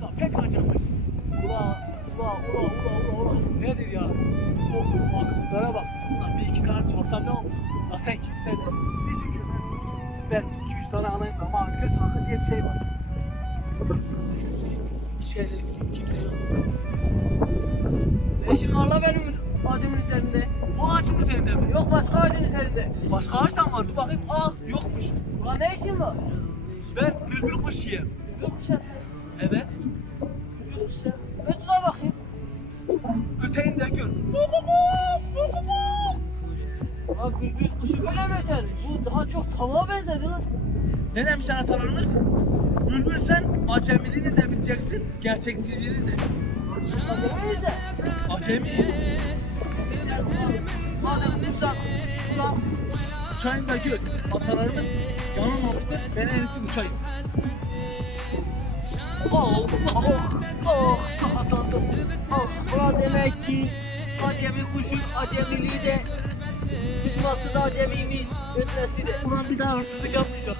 da pek acıkmış. Ula ula ula ula ula ula nedir ya? O akıllara bak. Ulan bir iki tane çalsam ne olur? Zaten kimse de. Neyse ki ben iki üç tane alayım ama arka takı diye bir şey var. Bir şeyler kimse yok. Ne işin var la benim ağacımın üzerinde? Bu ağacın üzerinde mi? Yok başka ağacın üzerinde. Başka ağaçtan var. Dur bakayım. Aa yokmuş. Ulan ne işin var? Ben bülbül kuş yiyeyim. Bülbül kuşası. Evet. Bülbül kuşu. Öt ula bakayım. Öteyin de gör. Ulan bülbül kuşu böyle mi öter? Bu daha çok tavuğa benzedi lan. Ne demiş atalarımız? Bülbül sen acemiliğini de bileceksin, gerçekçiliğini de. Demeyiz de. Acemi. Madem kuşlar. Ulan. Uçayım da gör. Atalarımız yanılmamıştır. Ben en iyisi uçayım. Oh, oh, oh, sakatlandım. Ah, ulan demek ki acemi kuşun acemiliği de uçması da acemiymiş. Ötmesi de. Ulan bir daha hırsızlık yapmayacak.